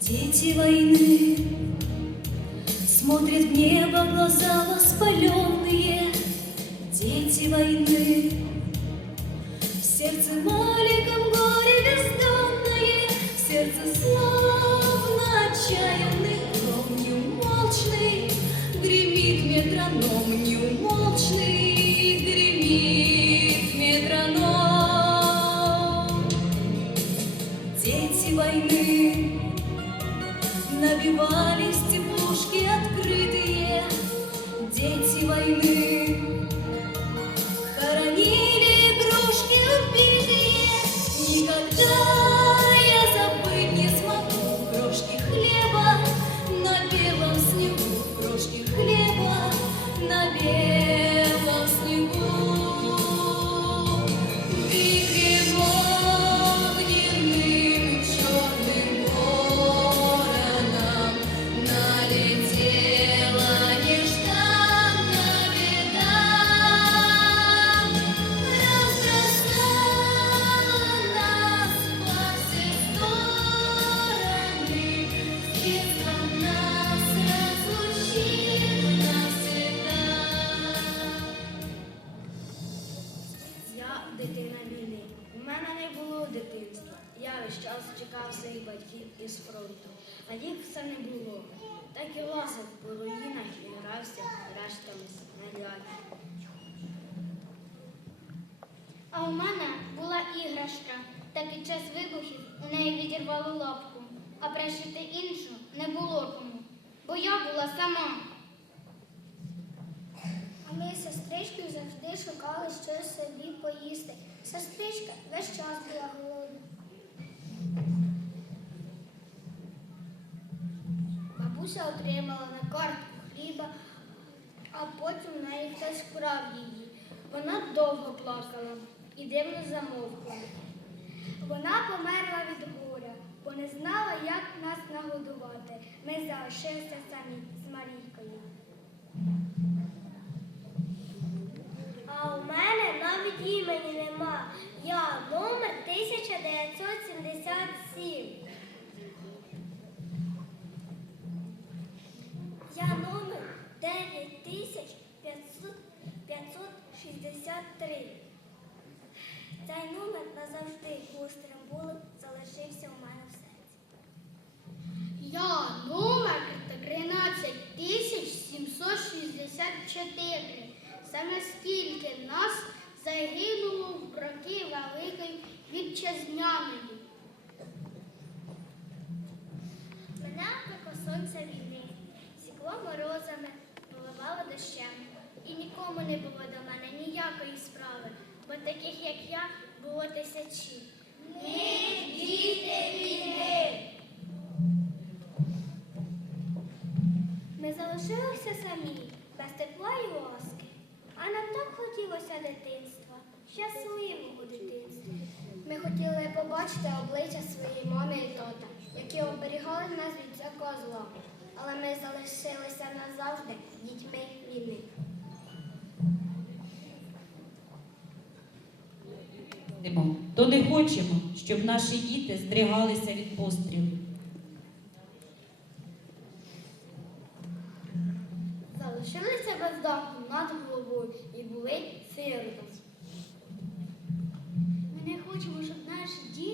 Дети войны Смотрят в небо глаза воспаленные. Дети войны сердце маленьком горе бездонное сердце словно отчаянный гром неумолчный. Гремит метроном неумолчный Гремит метроном. Дети войны Набивались теплушки открытые. Дети войны Хоронили весь час чекав своїх батьків із фронту, а їх все не було. Так і лазив по руїнах і грався рештами снарядів. А у мене була іграшка, та під час вибухів у неї відірвало лапку, а пришити іншу не було кому, бо я була сама. А ми з сестричкою завжди шукали щось собі поїсти. Сестричка весь час була голодна. Бабуся отримала на картку хліба, а потім неї хтось вкрав її. Вона довго плакала і дивно замовкла. Вона померла від горя, бо не знала, як нас нагодувати. Ми залишилися самі з Марійкою. А у мене навіть імені нема. Я номер 1977. 9563. Цей номер назавжди гострим болем залишився у мене в серці. Я номер 13764. Саме скільки нас загинуло в роки Великої Вітчизняної. Мене пекло сонце війни, сікло морозами, поливало дощем. І нікому не було до мене ніякої справи, бо таких, як я, було тисячі. Ми діти війни. Ми залишилися самі, без тепла і ласки. А нам так хотілося дитинства, щасливого дитинства. Ми хотіли побачити обличчя своєї мами і тата, які оберігали нас від всякого зла. Але ми залишилися назавжди дітьми війни. постимо, то не хочемо, щоб наші діти здригалися від пострілів. Залишилися без даху над головою і були сиротами. Ми не хочемо, щоб наші діти.